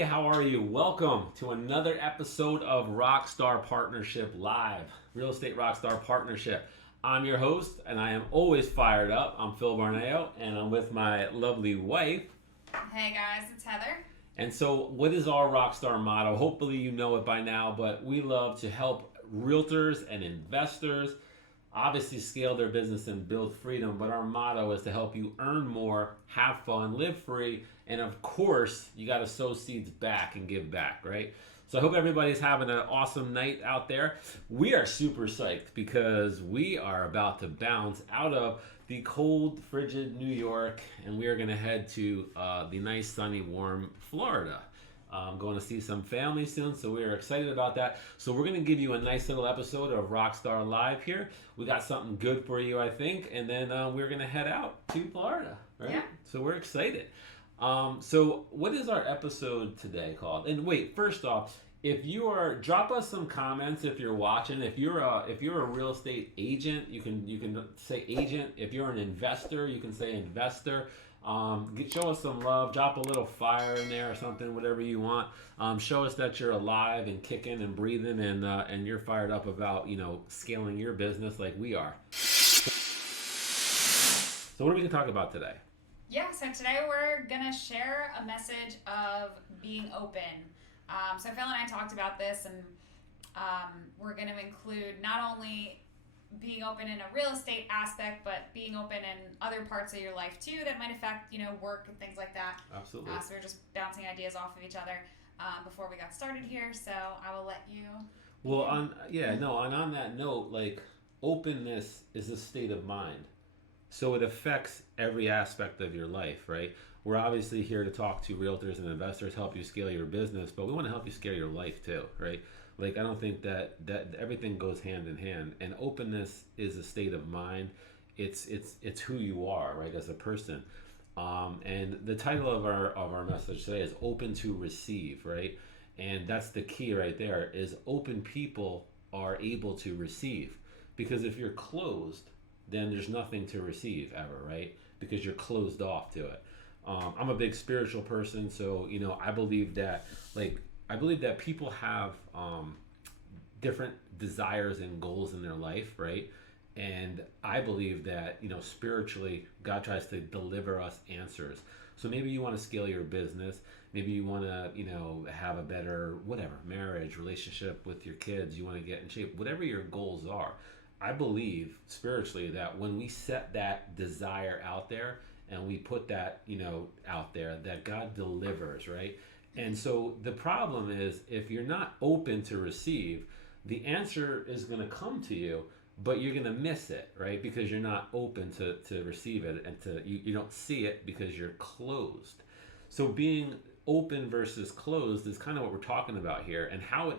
Hey, how are you? Welcome to another episode of Rockstar Partnership Live, Real Estate Rockstar Partnership. I'm your host, and I am always fired up. I'm Phil Barneo, and I'm with my lovely wife. Hey guys, it's Heather. And so, what is our Rockstar motto? Hopefully, you know it by now, but we love to help realtors and investors obviously scale their business and build freedom. But our motto is to help you earn more, have fun, live free, and of course, you got to sow seeds back and give back, right? So I hope everybody's having an awesome night out there. We are super psyched because we are about to bounce out of the cold, frigid New York, and we are going to head to the nice, sunny, warm Florida. I'm going to see some family soon, so we are excited about that. So we're going to give you a nice little episode of Rockstar Live here. We got something good for you, I think, and then we're going to head out to Florida, right? Yeah. So we're excited. So what is our episode today called? And wait, first off, if you are, drop us some comments if you're watching. If you're a real estate agent, you can say agent. If you're an investor, you can say investor. Show us some love. Drop a little fire in there or something, whatever you want. Show us that you're alive and kicking and breathing, and you're fired up about scaling your business like we are. So what are we gonna talk about today? Yeah, so today we're gonna share a message of being open. So Phil and I talked about this, and we're gonna include not only being open in a real estate aspect, but being open in other parts of your life too that might affect, work and things like that. Absolutely. So we're just bouncing ideas off of each other before we got started here. So I will let you. Well, on that note, like openness is a state of mind. So it affects every aspect of your life, right? We're obviously here to talk to realtors and investors, help you scale your business, but we want to help you scale your life too, right? Like I don't think that everything goes hand in hand. And openness is a state of mind. It's who you are, right, as a person. And the title of our message today is open to receive, right? And that's the key right there is open people are able to receive. Because if you're closed, then there's nothing to receive ever, right? Because you're closed off to it. I'm a big spiritual person, so I believe that people have different desires and goals in their life, right? And I believe that spiritually, God tries to deliver us answers. So maybe you want to scale your business, maybe you want to have a better marriage, relationship with your kids, you want to get in shape, whatever your goals are. I believe spiritually that when we set that desire out there and we put that, out there, that God delivers, right? And so the problem is if you're not open to receive, the answer is going to come to you, but you're going to miss it, right? Because you're not open to receive it and you don't see it because you're closed. So being open versus closed is kind of what we're talking about here, and how it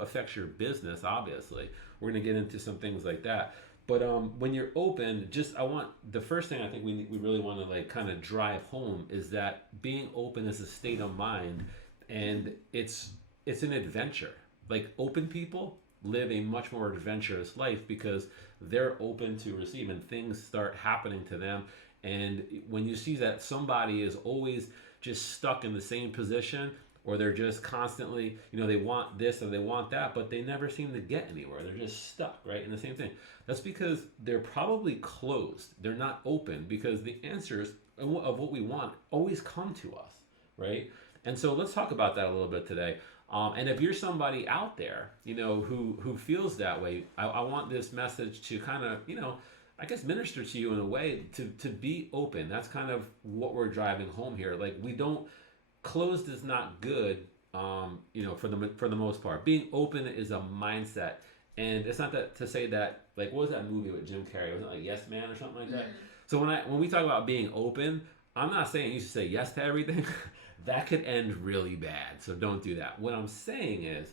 affects your business. Obviously we're going to get into some things like that, but when you're open, the first thing I think we really want to like kind of drive home is that being open is a state of mind, and it's an adventure. Like open people live a much more adventurous life because they're open to receive and things start happening to them. And when you see that somebody is always just stuck in the same position, or they're just constantly, they want this or they want that, but they never seem to get anywhere. They're just stuck, right? And the same thing. That's because they're probably closed. They're not open because the answers of what we want always come to us, right? And so let's talk about that a little bit today. And if you're somebody out there, who feels that way, I want this message to kind of, I guess minister to you in a way to be open. That's kind of what we're driving home here. Like closed is not good, for the most part. Being open is a mindset, and it's not that to say that like what was that movie with Jim Carrey? Was it like Yes Man or something like that? So when we talk about being open, I'm not saying you should say yes to everything. That could end really bad. So don't do that. What I'm saying is,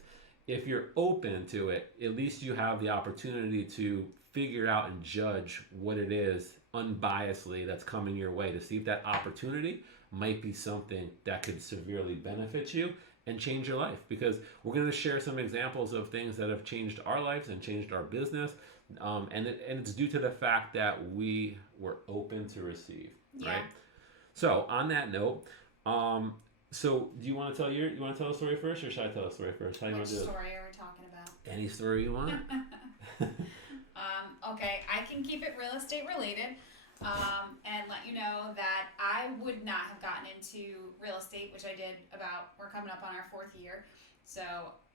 if you're open to it, at least you have the opportunity to figure out and judge what it is unbiasedly that's coming your way to see if that opportunity might be something that could severely benefit you and change your life. Because we're going to share some examples of things that have changed our lives and changed our business. And it's due to the fact that we were open to receive, right? So on that note, So, do you want to tell a story first, or should I tell a story first? How do you Which want to do it? story are we talking about? Any story you want. Okay, I can keep it real estate related, and let you know that I would not have gotten into real estate, which I did about, we're coming up on our 4th year. So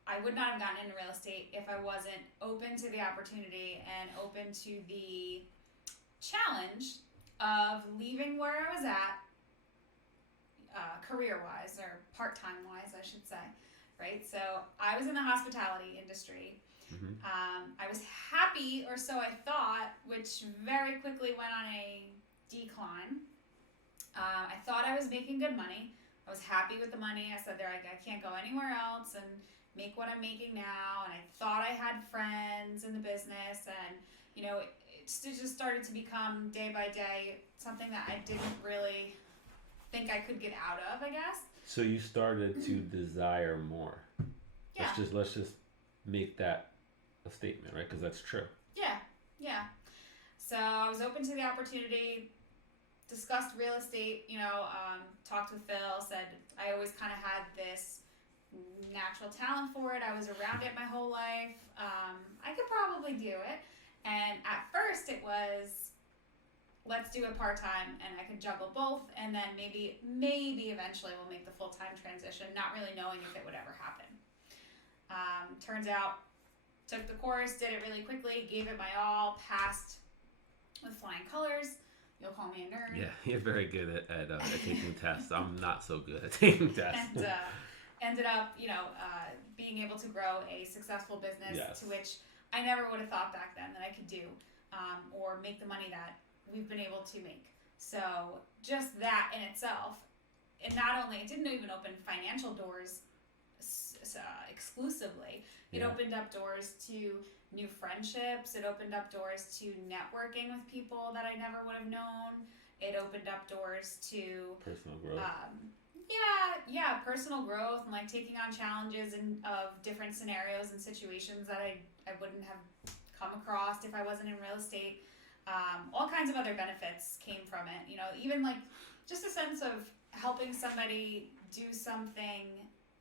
I would not have gotten into real estate if I wasn't open to the opportunity and open to the challenge of leaving where I was at, career wise or part time wise, I should say. Right? So I was in the hospitality industry. Mm-hmm. I was happy, or so I thought, which very quickly went on a decline. I thought I was making good money. I was happy with the money. I said, I can't go anywhere else and make what I'm making now. And I thought I had friends in the business. And, it just started to become day by day something that I didn't really think I could get out of, I guess. So you started to desire more. Yeah. Let's just make that a statement, right? Because that's true. Yeah. So I was open to the opportunity, discussed real estate, talked with Phil, said I always kind of had this natural talent for it. I was around it my whole life. I could probably do it. And at first it was, let's do it part-time, and I could juggle both, and then maybe eventually we'll make the full-time transition, not really knowing if it would ever happen. Turns out, took the course, did it really quickly, gave it my all, passed with flying colors. You'll call me a nerd. Yeah, you're very good at taking tests. I'm not so good at taking tests. And ended up, being able to grow a successful business, Yes. to which I never would have thought back then that I could do, or make the money that we've been able to make. So just that in itself, it didn't even open financial doors exclusively. It opened up doors to new friendships. It opened up doors to networking with people that I never would have known. It opened up doors to personal growth. Personal growth, and like taking on challenges of different scenarios and situations that I wouldn't have come across if I wasn't in real estate. All kinds of other benefits came from it. Even like just a sense of helping somebody do something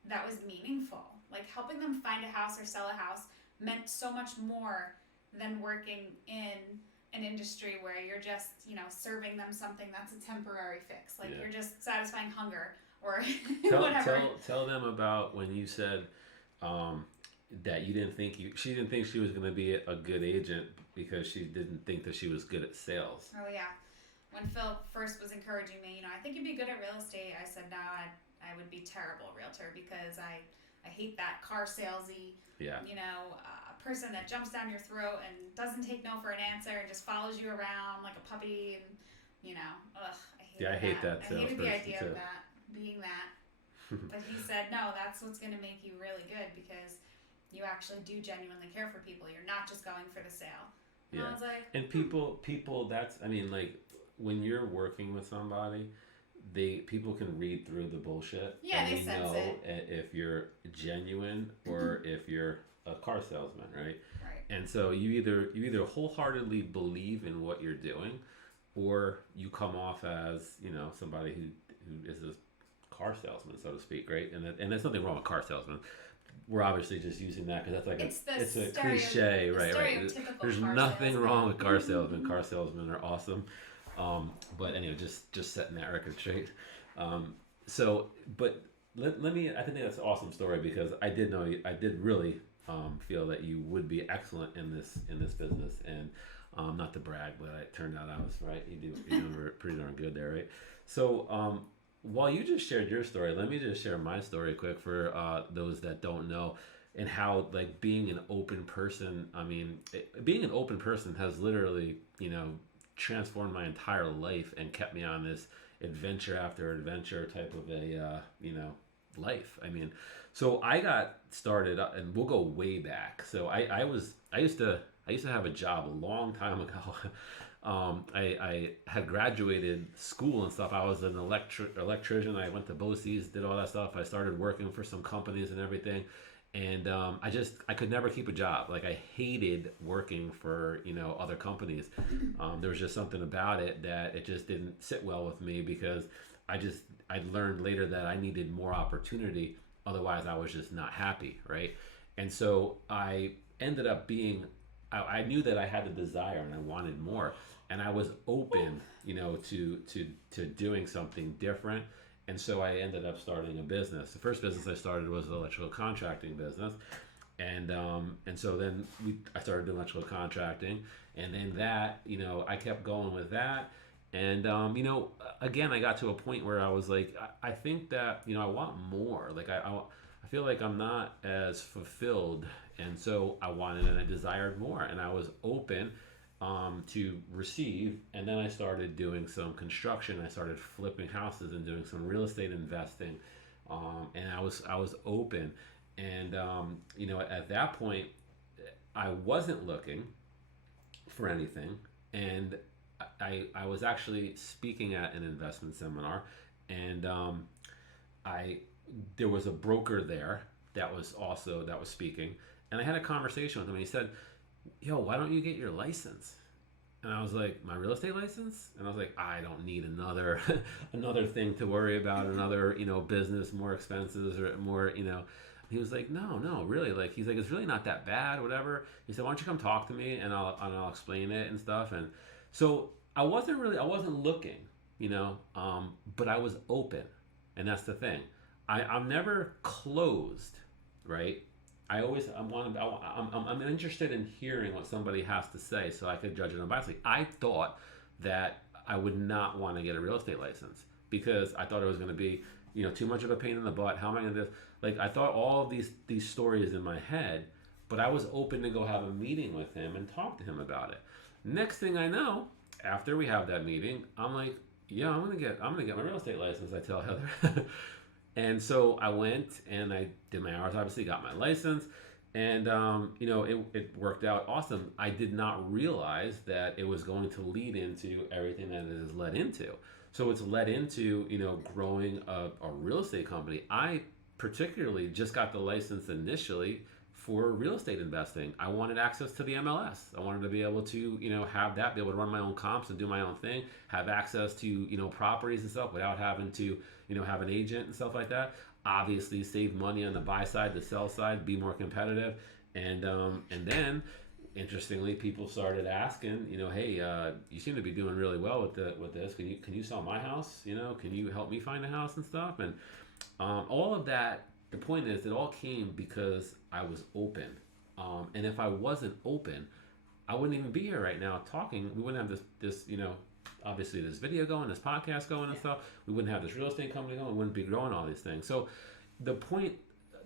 that was meaningful. Like helping them find a house or sell a house meant so much more than working in an industry where you're just, serving them something that's a temporary fix. Like you're just satisfying hunger or whatever. Tell them about when you said that she didn't think she was going to be a good agent because she didn't think that she was good at sales. Oh yeah. When Phil first was encouraging me, I think you'd be good at real estate. I said, no, I would be terrible realtor because I hate that car salesy, person that jumps down your throat and doesn't take no for an answer and just follows you around like a puppy, and I hate that. I hated the idea of that, being that. But he said, no, that's what's going to make you really good because you actually do genuinely care for people. You're not just going for the sale. And I was like, and people when you're working with somebody, people can read through the bullshit. Yeah, and they sense know it. If you're genuine or if you're a car salesman, right? Right. And so you either wholeheartedly believe in what you're doing, or you come off as somebody who is a car salesman, so to speak, right? And there's nothing wrong with car salesman. We're obviously just using that because that's like it's a cliche, right? There's nothing wrong with car salesmen. Car salesmen are awesome. But anyway, just setting that record straight. But let me. I think that's an awesome story because I did really feel that you would be excellent in this business, and not to brag, but it turned out I was right. You're doing pretty darn good there, right? So while you just shared your story, let me just share my story quick for those that don't know, and how like being an open person. I mean, being an open person has literally transformed my entire life and kept me on this adventure after adventure type of a life. I mean, so I got started, and we'll go way back. So I used to have a job a long time ago. I had graduated school and stuff. I was an electrician. I went to BOCES, did all that stuff. I started working for some companies and everything. And I could never keep a job. Like I hated working for, other companies. There was just something about it that it just didn't sit well with me because I learned later that I needed more opportunity. Otherwise, I was just not happy, right? And so I ended up being, I knew that I had the desire and I wanted more, and I was open, to doing something different. And so I ended up starting a business. The first business I started was an electrical contracting business, and so then I started doing electrical contracting, and then that, I kept going with that, and again, I got to a point where I was like, I think that I want more. Like I feel like I'm not as fulfilled, and so I wanted and I desired more, and I was open to receive. And then I started doing some construction. I started flipping houses and doing some real estate investing, and I was open. And at that point, I wasn't looking for anything, and I was actually speaking at an investment seminar, and I there was a broker there that was speaking, and I had a conversation with him. And he said, "Yo, why don't you get your license?" And I was like, "My real estate license?" And I was like, "I don't need another another thing to worry about, another business, more expenses or more." He was like, "No, no, really." Like he's like, "It's really not that bad, whatever." He said, "Why don't you come talk to me and I'll explain it and stuff." And so I wasn't looking, but I was open, and that's the thing. I'm never closed, right? I'm interested in hearing what somebody has to say so I could judge it unbiasedly. I thought that I would not want to get a real estate license because I thought it was going to be, too much of a pain in the butt. How am I going to do? Like I thought all of these stories in my head, but I was open to go have a meeting with him and talk to him about it. Next thing I know, after we have that meeting, I'm like, yeah, I'm gonna get my real estate license. I tell Heather. And so I went and I did my hours, obviously got my license, and it worked out awesome. I did not realize that it was going to lead into everything that it has led into. So it's led into growing a real estate company. I particularly just got the license initially for real estate investing. I wanted access to the MLS. I wanted to be able to have that, be able to run my own comps and do my own thing, have access to properties and stuff without having to have an agent and stuff like that. Obviously, save money on the buy side, the sell side, be more competitive, and then, interestingly, people started asking, hey, you seem to be doing really well with this. Can you sell my house? Can you help me find a house and stuff? And all of that. The point is, it all came because I was open, and if I wasn't open, I wouldn't even be here right now talking. We wouldn't have this obviously this video going, this podcast going and stuff. We wouldn't have this real estate company going. We wouldn't be growing all these things. So the point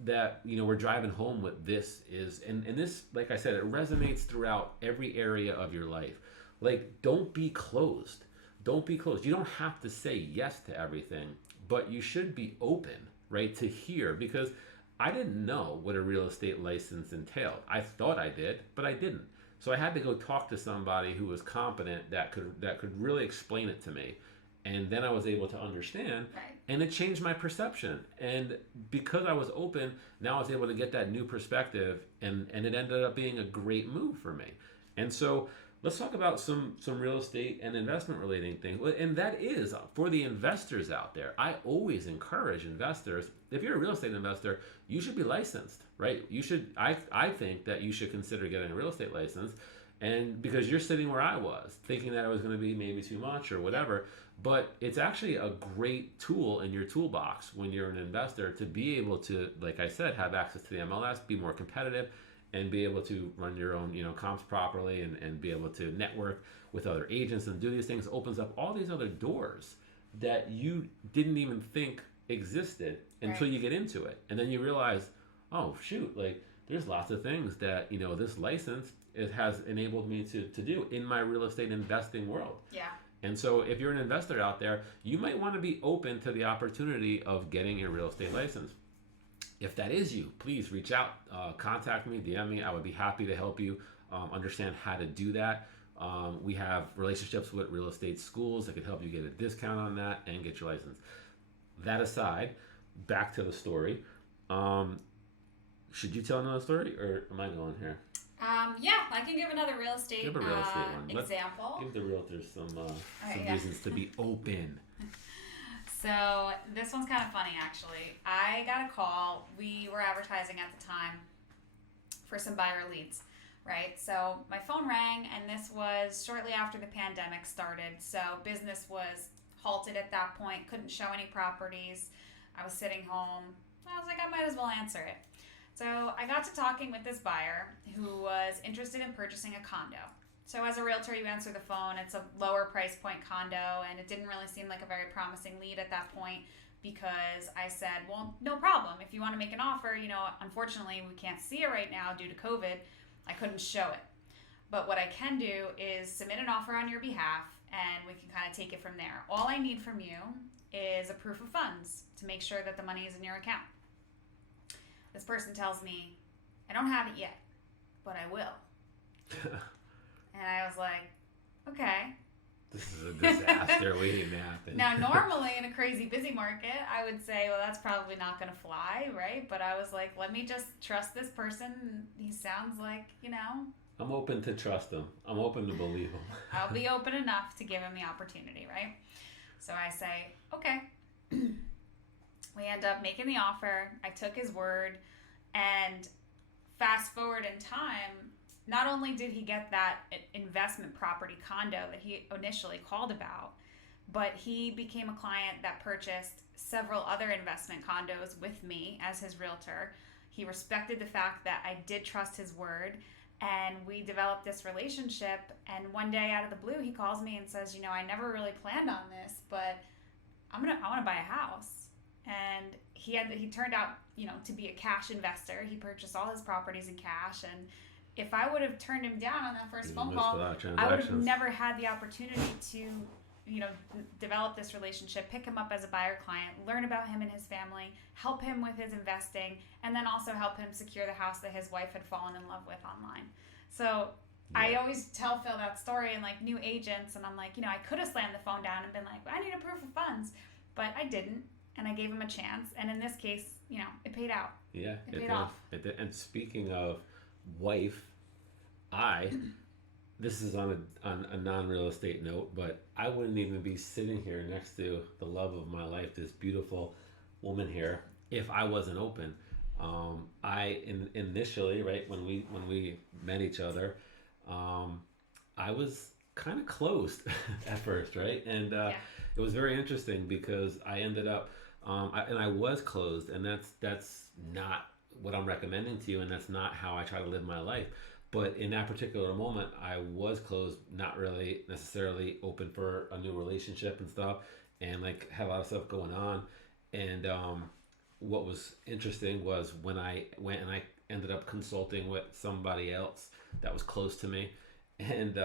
that we're driving home with this is, and this, like I said, it resonates throughout every area of your life. Like, don't be closed. Don't be closed. You don't have to say yes to everything, but you should be open, right, to hear, because I didn't know what a real estate license entailed. I thought I did, but I didn't. So I had to go talk to somebody who was competent that could really explain it to me. And then I was able to understand, Right. and it changed my perception. And because I was open, now I was able to get that new perspective, and it ended up being a great move for me. And so let's talk about some real estate and investment relating things. And that is for the investors out there. I always encourage investors, if you're a real estate investor, you should be licensed, right? You should, I think that you should consider getting a real estate license. And because you're sitting where I was, thinking that it was going to be maybe too much or whatever, but it's actually a great tool in your toolbox when you're an investor to be able to, like I said, have access to the MLS, be more competitive, and be able to run your own comps properly, and be able to network with other agents and do these things. Opens up all these other doors that you didn't even think existed until Right. you get into it, and then you realize, oh shoot, like there's lots of things that this license, it has enabled me to do in my real estate investing world. Yeah. And so if you're an investor out there, you might want to be open to the opportunity of getting a real estate license. If that is you, please reach out, contact me, DM me. I would be happy to help you understand how to do that. We have relationships with real estate schools that could help you get a discount on that and get your license. That aside, back to the story. Should you tell another story, or am I going here? Yeah, I can give another real estate, Give a real estate one. example. Give the realtors some yeah. reasons to be open. So this one's kind of funny, actually. I got a call. We were advertising at the time for some buyer leads, right? So my phone rang, and this was shortly after the pandemic started. So business was halted at that point, couldn't show any properties. I was sitting home. I was like, I might as well answer it. So I got to talking with this buyer who was interested in purchasing a condo. So as a realtor, you answer the phone. It's a lower price point condo, and it didn't really seem like a very promising lead at that point because I said, well, no problem. If you want to make an offer, unfortunately, we can't see it right now due to COVID. I couldn't show it. But what I can do is submit an offer on your behalf, and we can kind of take it from there. All I need from you is a proof of funds to make sure that the money is in your account. This person tells me, I don't have it yet, but I will. And I was like, okay. This is a disaster waiting to happen. Now, normally in a crazy busy market, I would say, well, that's probably not going to fly, right? But I was like, let me just trust this person. He sounds like, I'm open to trust him. I'm open to believe him. I'll be open enough to give him the opportunity, right? So I say, okay. We end up making the offer. I took his word. And fast forward in time, not only did he get that investment property condo that he initially called about, but he became a client that purchased several other investment condos with me as his realtor. He respected the fact that I did trust his word, and we developed this relationship. And one day out of the blue, he calls me and says, I never really planned on this, but I want to buy a house. And he turned out, to be a cash investor. He purchased all his properties in cash, and if I would have turned him down on that first phone call, I would have never had the opportunity to, develop this relationship, pick him up as a buyer client, learn about him and his family, help him with his investing, and then also help him secure the house that his wife had fallen in love with online. So yeah. I always tell Phil that story and like new agents, and I'm like, I could have slammed the phone down and been like, I need a proof of funds, but I didn't, and I gave him a chance, and in this case, it paid out. Yeah, it paid off. It did. And speaking of wife, this is on a non-real estate note, but I wouldn't even be sitting here next to the love of my life, this beautiful woman here, if I wasn't open. Initially, right, when we met each other, I was kind of closed at first, right? And It was very interesting because I ended up, I was closed, and that's not what I'm recommending to you, and that's not how I try to live my life. But in that particular moment, I was closed, not really necessarily open for a new relationship and stuff, and like had a lot of stuff going on. And what was interesting was when I went and I ended up consulting with somebody else that was close to me, and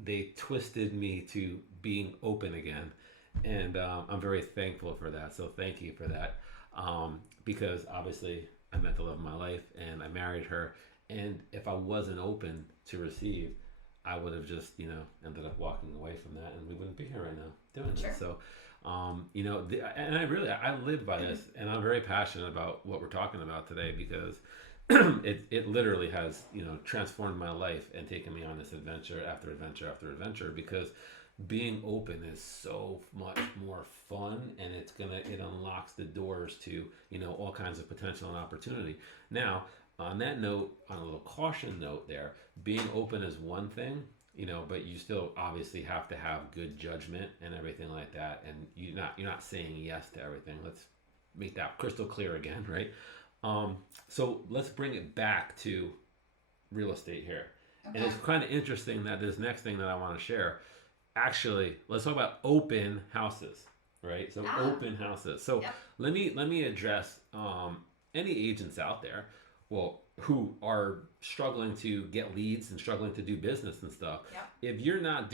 they twisted me to being open again, and I'm very thankful for that. So thank you for that, because obviously I met the love of my life and I married her. And if I wasn't open to receive, I would have just, ended up walking away from that, and we wouldn't be here right now doing Sure. this. So, and I live by this, and I'm very passionate about what we're talking about today because it literally has, transformed my life and taken me on this adventure after adventure after adventure, because being open is so much more fun, and it unlocks the doors to, all kinds of potential and opportunity. Now, on that note, on a little caution note there, being open is one thing, but you still obviously have to have good judgment and everything like that, and you're not saying yes to everything. Let's make that crystal clear again, right? So let's bring it back to real estate here. Okay. And it's kind of interesting that this next thing that I want to share, actually, let's talk about open houses, right? So open houses. So yep. let me address any agents out there, who are struggling to get leads and struggling to do business and stuff. Yep. If you're not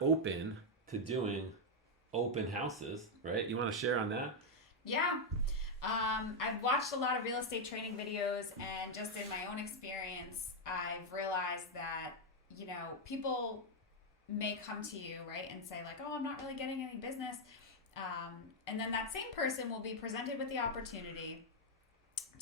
open to doing open houses, right? You want to share on that? Yeah. I've watched a lot of real estate training videos, and just in my own experience, I've realized that, people may come to you, right, and say like, oh, I'm not really getting any business. And then that same person will be presented with the opportunity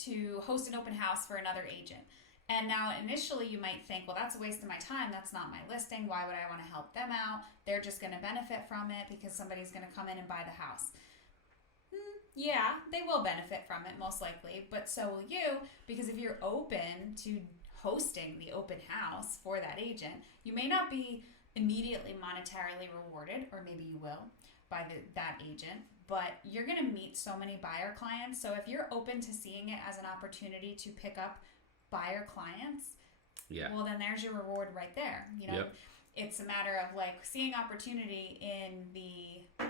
to host an open house for another agent. And now initially you might think, well, that's a waste of my time. That's not my listing. Why would I want to help them out? They're just going to benefit from it because somebody's going to come in and buy the house. Yeah, they will benefit from it most likely, but so will you, because if you're open to hosting the open house for that agent, you may not be immediately monetarily rewarded, or maybe you will, by that agent, but you're going to meet so many buyer clients. So if you're open to seeing it as an opportunity to pick up buyer clients, well, then there's your reward right there. You know, it's a matter of like seeing opportunity in the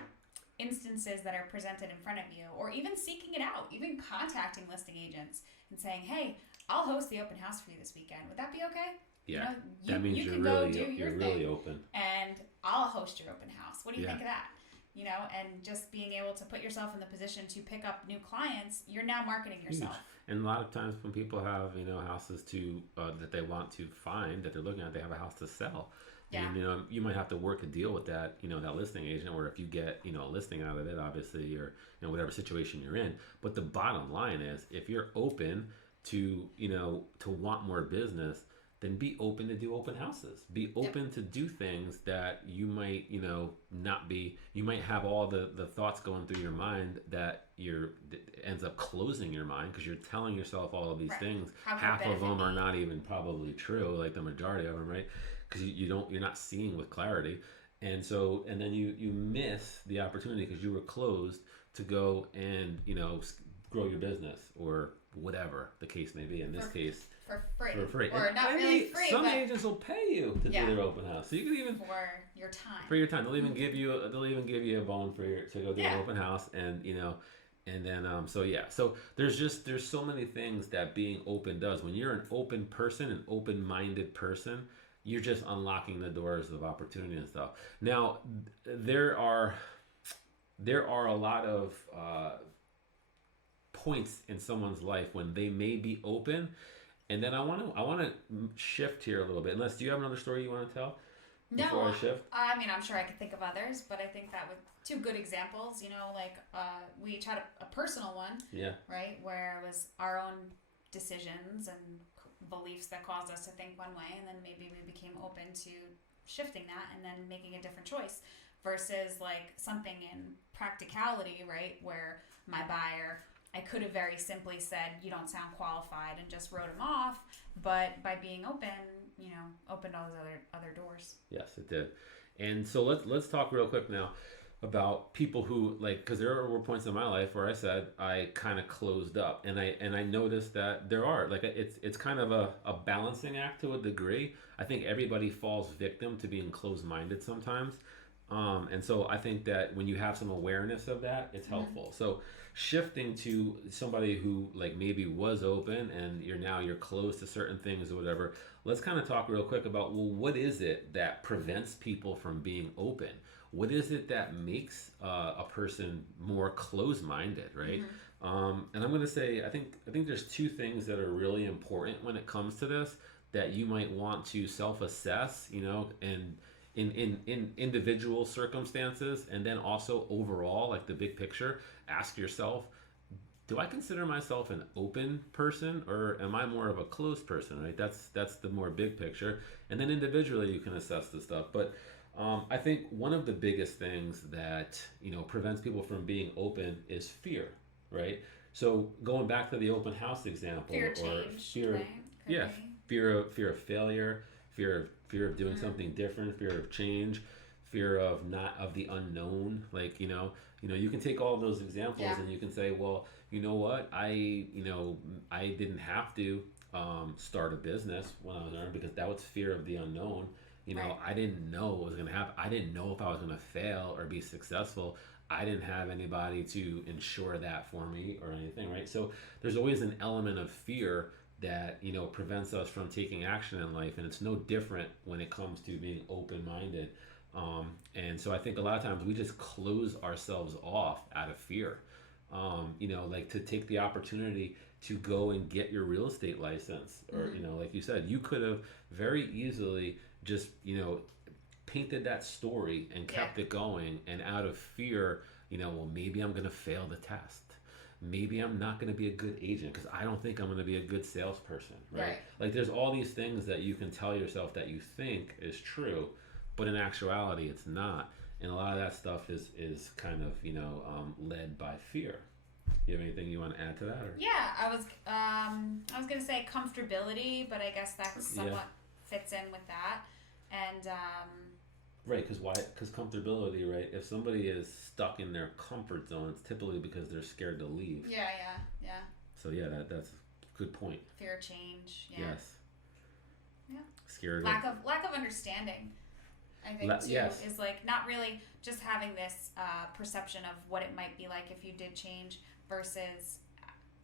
instances that are presented in front of you, or even seeking it out, even contacting listing agents and saying, hey, I'll host the open house for you this weekend. Would that be okay? Yeah. You know, that means you you're can really, go do your you're thing, really open. and I'll host your open house. What do you think of that? You know, and just being able to put yourself in the position to pick up new clients, you're now marketing yourself. Huge. And a lot of times when people have, houses to that they want to find, that they're looking at, they have a house to sell. Yeah. And, you might have to work a deal with that, that listing agent, or if you get, a listing out of it, obviously, or, whatever situation you're in. But the bottom line is, if you're open to, to want more business, then be open to do open houses. Be open to do things that you might, not be, you might have all the thoughts going through your mind that ends up closing your mind because you're telling yourself all of these things. Half of them are not even probably true, like the majority of them, right? Because you're not seeing with clarity. And so, and then you miss the opportunity because you were closed to go and, grow your business or whatever the case may be. In this case, for free. For free. Or and not really free, some but agents will pay you to do their open house. So you can even for your time. For your time. They'll even give you a bone to go do an open house, and and then so there's so many things that being open does. When you're an open person, an open-minded person, you're just unlocking the doors of opportunity and stuff. Now, there are a lot of points in someone's life when they may be open, and then I want to shift here a little bit. Unless, do you have another story you want to tell before I shift? I mean, I'm sure I could think of others, but I think that was two good examples. Like we each had a personal one, right, where it was our own decisions and beliefs that caused us to think one way, and then maybe we became open to shifting that and then making a different choice, versus like something in practicality, right, where my buyer, I could have very simply said, you don't sound qualified, and just wrote him off, but by being open, opened all those other doors. Yes, it did. And so let's talk real quick now about people who, like, because there were points in my life where I said I kind of closed up, and I noticed that there are, like, it's kind of a balancing act to a degree. I think everybody falls victim to being closed-minded sometimes, and so I think that when you have some awareness of that, it's helpful. So shifting to somebody who, like, maybe was open and you're closed to certain things or whatever, let's kind of talk real quick about, well, what is it that prevents people from being open? What is it that makes a person more closed-minded, right? And I'm going to say, I think there's two things that are really important when it comes to this that you might want to self-assess, and in individual circumstances, and then also overall, like the big picture. Ask yourself, do I consider myself an open person, or am I more of a closed person, right? That's the more big picture. And then individually you can assess the stuff. But I think one of the biggest things that prevents people from being open is fear, right? So going back to the open house example, fear of failure, fear of doing something different, fear of change, fear of the unknown. Like, you can take all of those examples and you can say, well, you know what, I didn't have to start a business when I was young because that was fear of the unknown. I didn't know what was going to happen. I didn't know if I was going to fail or be successful. I didn't have anybody to ensure that for me or anything, right? So there's always an element of fear that prevents us from taking action in life, and it's no different when it comes to being open-minded. And so I think a lot of times we just close ourselves off out of fear. Like to take the opportunity to go and get your real estate license, or like you said, you could have very easily just painted that story and kept it going, and out of fear, well, maybe I'm going to fail the test. maybe I'm not going to be a good agent because I don't think I'm going to be a good salesperson, right? Right. Like there's all these things that you can tell yourself that you think is true, but in actuality it's not. And a lot of that stuff is kind of led by fear. You have anything you want to add to that? Or? Yeah, I was gonna say comfortability, but I guess that somewhat fits in with that. And Right, because why? Because comfortability, right? If somebody is stuck in their comfort zone, it's typically because they're scared to leave. yeah. So yeah, that's a good point. Fear of change. Yeah. Yes. Yeah. Scared. Lack of understanding. I think too yes. is like not really just having this perception of what it might be like if you did change versus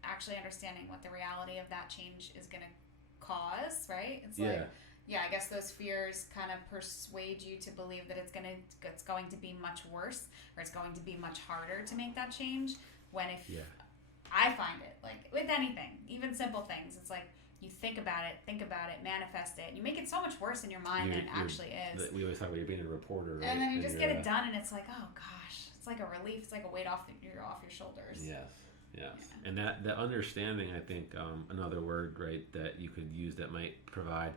actually understanding what the reality of that change is going to cause. Right? It's like. Yeah, I guess those fears kind of persuade you to believe that it's going to be much worse or it's going to be much harder to make that change. When if I find it like with anything, even simple things, it's like you think about it, manifest it, and you make it so much worse in your mind than it actually is. We always talk about you being a reporter, right? And then you just get it done, and it's like, oh gosh, it's like a relief. It's like a weight off your shoulders. Yes. Yeah. And that understanding, I think, another word, right, that you could use that might provide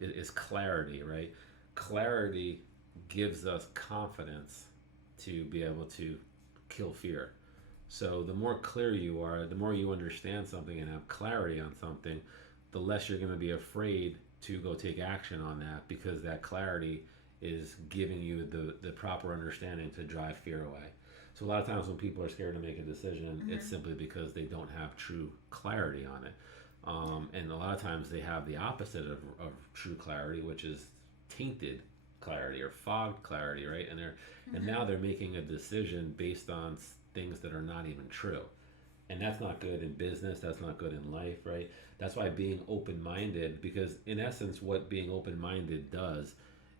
is clarity, right? Clarity gives us confidence to be able to kill fear. So the more clear you are, the more you understand something and have clarity on something, the less you're going to be afraid to go take action on that because that clarity is giving you the proper understanding to drive fear away. So a lot of times when people are scared to make a decision, it's simply because they don't have true clarity on it. And a lot of times they have the opposite of true clarity, which is tainted clarity or fogged clarity, right? And now they're making a decision based on things that are not even true. And that's not good in business, that's not good in life, right? That's why being open-minded, because in essence what being open-minded does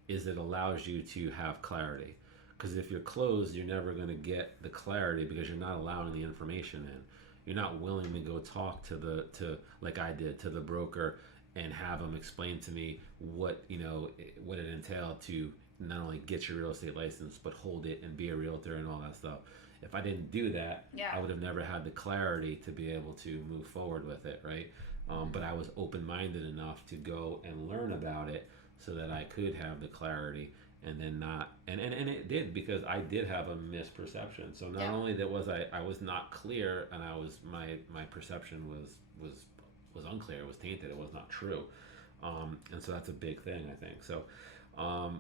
is it allows you to have clarity. Because if you're closed, you're never going to get the clarity because you're not allowing the information in. You're not willing to go talk to like I did, to the broker and have them explain to me what it entailed to not only get your real estate license but hold it and be a realtor and all that stuff. If I didn't do that, I would have never had the clarity to be able to move forward with it, right? But I was open-minded enough to go and learn about it so that I could have the clarity and then not and it did, because I did have a misperception. So not only that was I was not clear, and I was my perception was unclear, it was tainted, it was not true. And so that's a big thing, I think. So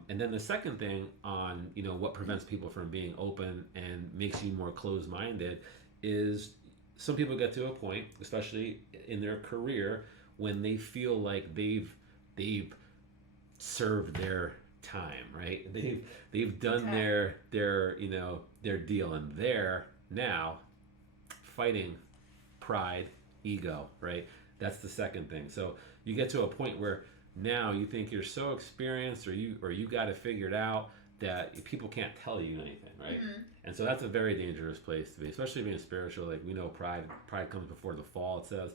and then the second thing on what prevents people from being open and makes you more closed-minded is some people get to a point, especially in their career, when they feel like they've served their time, right? They've done their deal, and they're now fighting pride, ego, right? That's the second thing. So you get to a point where now you think you're so experienced, or you got it figured out, that people can't tell you anything, right? And so that's a very dangerous place to be, especially being spiritual. Like we know pride comes before the fall, it says,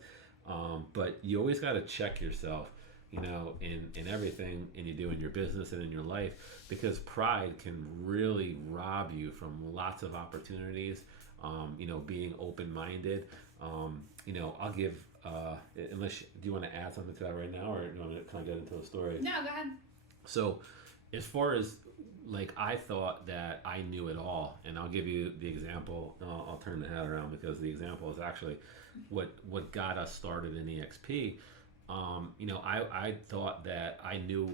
but you always got to check yourself, in everything, and you do in your business and in your life, because pride can really rob you from lots of opportunities. Being open-minded. I'll give. Unless do you want to add something to that right now, or do you want to kind of get into the story? No, go ahead. So, as far as like I thought that I knew it all, and I'll give you the example. I'll turn the hat around because the example is actually what got us started in EXP. I thought that I knew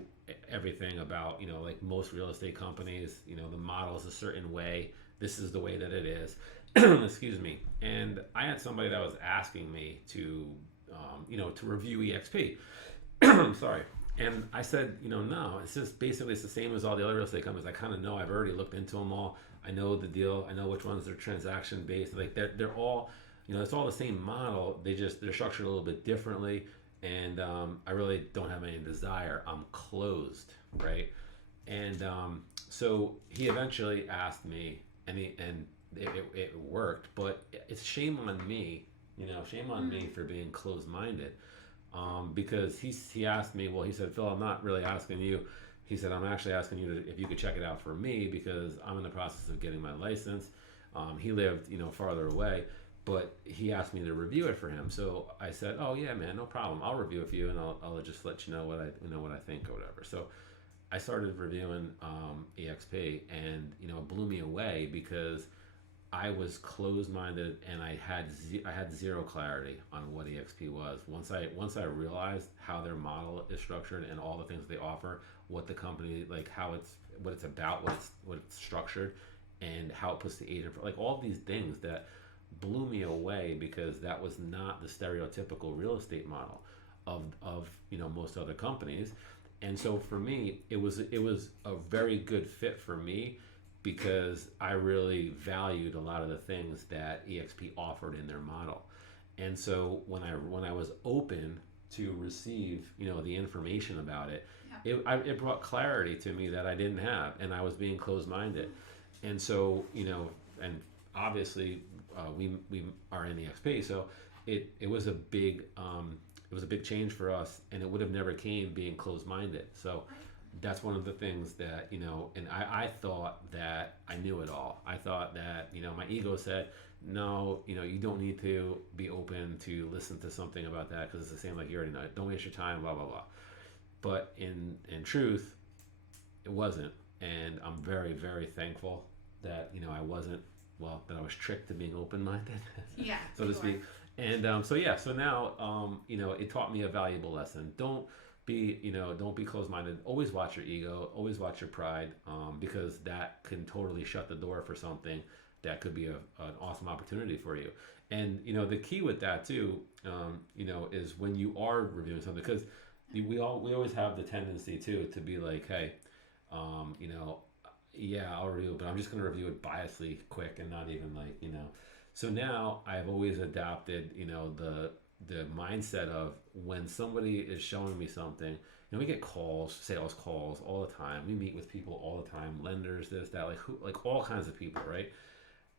everything about, like most real estate companies, the model is a certain way. This is the way that it is. Excuse me. And I had somebody that was asking me to review EXP. I'm sorry. And I said, no, it's just basically it's the same as all the other real estate companies. I kind of know, I've already looked into them all. I know the deal. I know which ones are transaction based. Like they're all, it's all the same model. They're structured a little bit differently. And I really don't have any desire. I'm closed, right? And so he eventually asked me, and it worked. But it's shame on me, shame on me for being closed-minded, because he asked me. Well, he said, Phil, I'm not really asking you. He said, I'm actually asking you if you could check it out for me, because I'm in the process of getting my license. He lived, farther away. but he asked me to review it for him. So I said, "Oh yeah, man, no problem. I'll review it for you, and I'll just let you know what I think or whatever." So I started reviewing EXP, and it blew me away because I was closed minded and I had zero clarity on what EXP was. Once I realized how their model is structured and all the things they offer, what the company like, how it's what it's about, what it's structured, and how it puts the agent like all these things that blew me away because that was not the stereotypical real estate model of most other companies. And so for me, it was a very good fit for me because I really valued a lot of the things that EXP offered in their model. And so when I was open to receive the information about it, Yeah. it brought clarity to me that I didn't have, and I was being closed minded. And so and obviously we are in EXP, so it was a big change for us, and it would have never came being closed minded. So that's one of the things that and I thought that I knew it all. I thought that my ego said, no, you don't need to be open to listen to something about that because it's the same, like, you already know it, don't waste your time, blah blah blah. But in truth, it wasn't. And I'm very very thankful that I wasn't, well, that I was tricked to being open-minded, Yeah. so to speak. And so yeah, so now it taught me a valuable lesson. Don't be closed-minded. Always watch your ego, always watch your pride, because that can totally shut the door for something that could be an awesome opportunity for you. And the key with that too, is when you are reviewing something, because we always have the tendency too to be like, hey, you know, yeah, I'll review it, but I'm just going to review it biasly, quick, and not even like. So now I've always adopted, the mindset of when somebody is showing me something. We get calls, sales calls all the time. We meet with people all the time, lenders, this, that, like all kinds of people, right?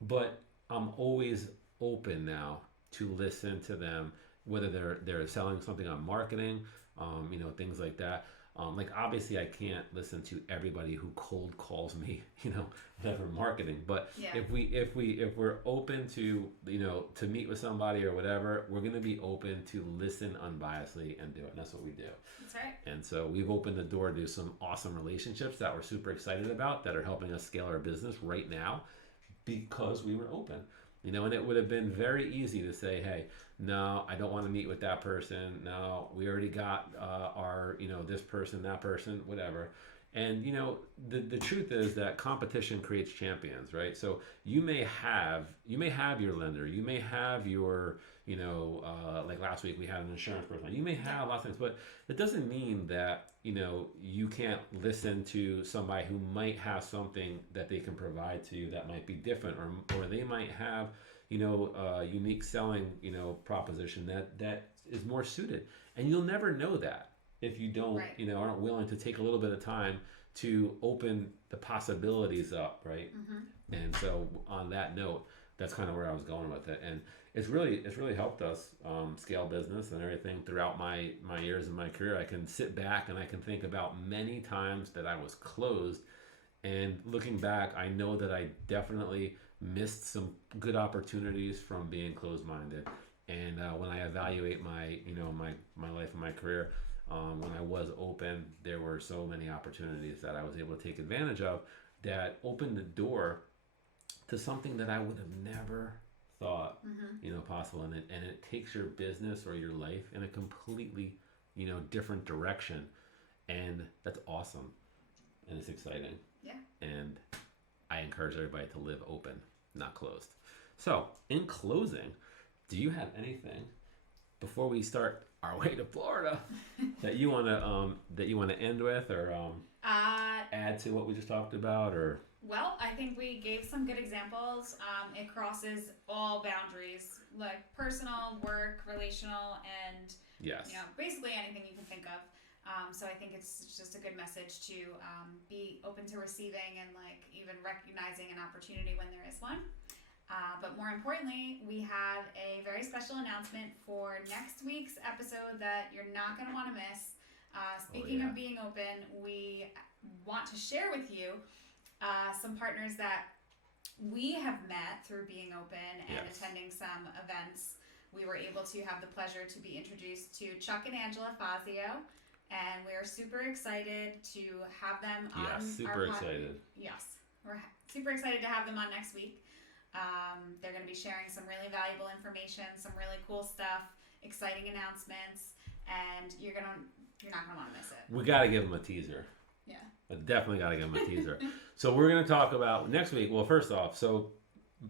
But I'm always open now to listen to them, whether they're selling something on marketing, things like that. Like, obviously I can't listen to everybody who cold calls me, whatever marketing. But Yeah. if we're open to to meet with somebody or whatever, we're gonna be open to listen unbiasedly and do it. And that's what we do. That's right. And so we've opened the door to some awesome relationships that we're super excited about, that are helping us scale our business right now because we were open. And it would have been very easy to say, hey, no, I don't want to meet with that person. No, we already got our, this person, that person, whatever. And the truth is that competition creates champions, right? So you may have your lender, you may have your, like last week we had an insurance person. You may have lots of things, but it doesn't mean that you can't listen to somebody who might have something that they can provide to you that might be different, or they might have a unique selling proposition that is more suited. And you'll never know that if you don't Right. aren't willing to take a little bit of time to open the possibilities up, right? Mm-hmm. And so on that note, that's kind of where I was going with it. And it's really helped us scale business and everything throughout my years in my career. I can sit back and I can think about many times that I was closed, and looking back, I know that I definitely missed some good opportunities from being closed-minded. And when I evaluate my life and my career, when I was open, there were so many opportunities that I was able to take advantage of that opened the door to something that I would have never thought Mm-hmm. possible. And it takes your business or your life in a completely different direction, and that's awesome, and it's exciting. Yeah. And I encourage everybody to live open, not closed. So, in closing, do you have anything before we start our way to Florida that you want to end with, or add to what we just talked about, or? Well, I think we gave some good examples. It crosses all boundaries, like personal, work, relational, and Yes. basically anything you can think of. So I think it's just a good message to be open to receiving and like even recognizing an opportunity when there is one. But more importantly, we have a very special announcement for next week's episode that you're not going to want to miss. Speaking yeah. of being open, we want to share with you some partners that we have met through being open and Yes. attending some events. We were able to have the pleasure to be introduced to Chuck and Angela Fazio, and we are super excited to have them on Yes, super excited. Yes, we're super excited to have them on next week. They're going to be sharing some really valuable information, some really cool stuff, exciting announcements, and you're not gonna want to miss it. We got to give them a teaser. Yeah. I definitely got to give them a teaser. So we're going to talk about next week. Well, first off, so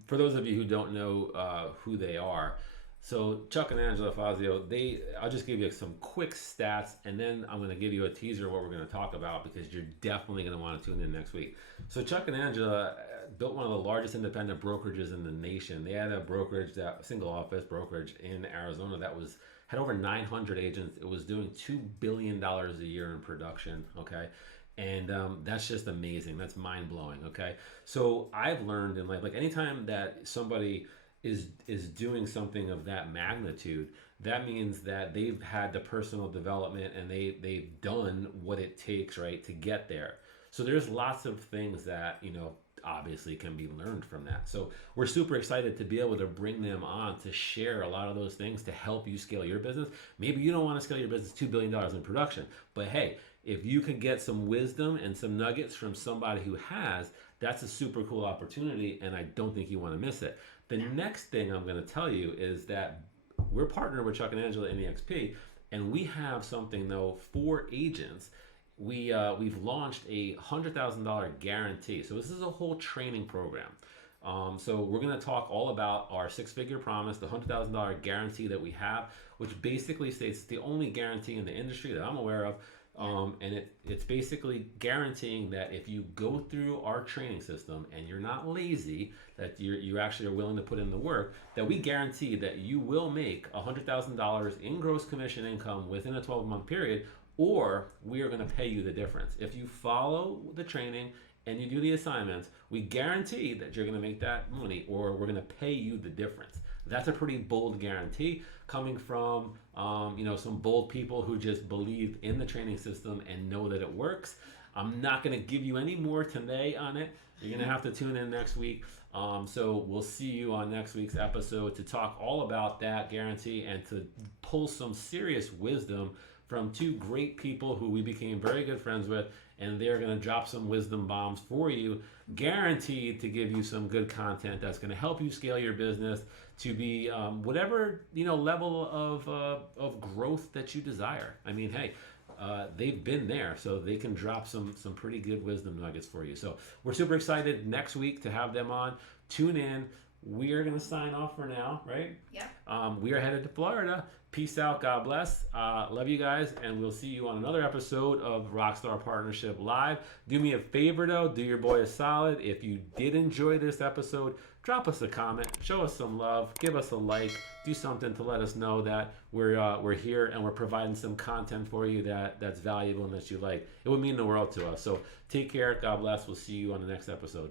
for those of you who don't know who they are, so Chuck and Angela Fazio, I'll just give you some quick stats, and then I'm going to give you a teaser of what we're going to talk about, because you're definitely going to want to tune in next week. So Chuck and Angela built one of the largest independent brokerages in the nation. They had a brokerage, that single office brokerage in Arizona that had over 900 agents. It was doing $2 billion a year in production. Okay. And that's just amazing. That's mind blowing. Okay. So I've learned in life, like anytime that somebody is doing something of that magnitude, that means that they've had the personal development and they've done what it takes, right, to get there. So there's lots of things that, obviously can be learned from that. So we're super excited to be able to bring them on to share a lot of those things to help you scale your business. Maybe you don't want to scale your business $2 billion in production, but hey, if you can get some wisdom and some nuggets from somebody who has, that's a super cool opportunity, and I don't think you want to miss it. The next thing I'm going to tell you is that we're partnered with Chuck and Angela in EXP, and we have something though for agents. We've launched a $100,000 guarantee. So this is a whole training program. So we're going to talk all about our six-figure promise, the $100,000 guarantee that we have, which basically states it's the only guarantee in the industry that I'm aware of. And it's basically guaranteeing that if you go through our training system and you're not lazy, that you actually are willing to put in the work, that we guarantee that you will make $100,000 in gross commission income within a 12-month period, or we are going to pay you the difference. If you follow the training and you do the assignments, we guarantee that you're going to make that money, or we're going to pay you the difference. That's a pretty bold guarantee coming from some bold people who just believe in the training system and know that it works. I'm not going to give you any more today on it. You're going to have to tune in next week. So we'll see you on next week's episode to talk all about that guarantee and to pull some serious wisdom from two great people who we became very good friends with, and they're going to drop some wisdom bombs for you, guaranteed to give you some good content that's going to help you scale your business to be whatever level of growth that you desire. I mean, hey, they've been there, so they can drop some pretty good wisdom nuggets for you. So we're super excited next week to have them on. Tune in. We are going to sign off for now, right? Yep. We are headed to Florida. Peace out. God bless. Love you guys, and we'll see you on another episode of Rockstar Partnership Live. Do me a favor, though. Do your boy a solid. If you did enjoy this episode, drop us a comment. Show us some love. Give us a like. Do something to let us know that we're here and we're providing some content for you that's valuable and that you like. It would mean the world to us. So take care. God bless. We'll see you on the next episode.